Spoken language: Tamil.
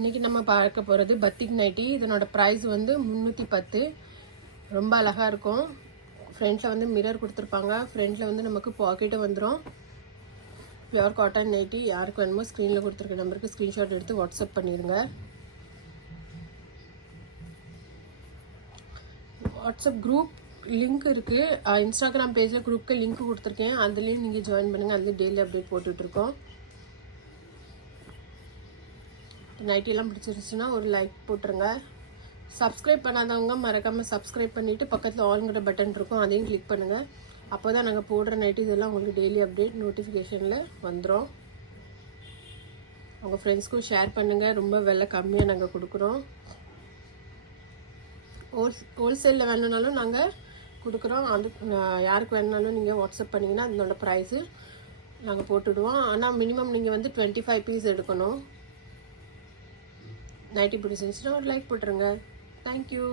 இன்றைக்கி நம்ம பார்க்க போகிறது பத்திக் நைட்டி. இதனோட ப்ரைஸ் வந்து 310. ரொம்ப அழகாக இருக்கும். ஃப்ரண்ட்டில் வந்து மிரர் கொடுத்துருப்பாங்க. ஃப்ரண்ட்டில் வந்து நமக்கு பாக்கெட்டும் வந்துடும். Pure cotton nightie. யாருக்கு வேணுமோ ஸ்க்ரீனில் கொடுத்துருக்க நம்பருக்கு ஸ்க்ரீன்ஷாட் எடுத்து வாட்ஸ்அப் பண்ணிடுங்க. வாட்ஸ்அப் குரூப் லிங்க் இருக்குது. இன்ஸ்டாகிராம் பேஜில் குரூப்புக்கு லிங்க் கொடுத்துருக்கேன். அதுலேயும் நீங்கள் ஜாயின் பண்ணுங்கள். அதுலேயும் டெய்லி அப்டேட் போட்டுட்ருக்கோம். நைட்டிலாம் பிடிச்சிருச்சுன்னா ஒரு லைக் போட்டுருங்க. சப்ஸ்கிரைப் பண்ணாதவங்க மறக்காமல் சப்ஸ்கிரைப் பண்ணிவிட்டு பக்கத்தில் ஆல்ங்கிற பட்டன் இருக்கும், அதையும் கிளிக் பண்ணுங்கள். அப்போ தான் நாங்கள் போடுற நைட்டி இதெல்லாம் உங்களுக்கு டெய்லி அப்டேட் நோட்டிஃபிகேஷனில் வந்துடும். உங்கள் ஃப்ரெண்ட்ஸ்க்கும் ஷேர் பண்ணுங்கள். ரொம்ப விலை கம்மியாக நாங்கள் கொடுக்குறோம். ஹோல்சேலில் வேணுனாலும் நாங்கள் கொடுக்குறோம். அது யாருக்கு வேணுனாலும் நீங்கள் வாட்ஸ்அப் பண்ணிங்கன்னா அதனோட ப்ரைஸு நாங்கள் போட்டுடுவோம். ஆனால் மினிமம் நீங்கள் வந்து 25 பீஸ் எடுக்கணும். நைட்டி பிடிச்சிருந்துச்சுன்னா ஒரு லைக் போட்டுருங்க. தேங்க்யூ.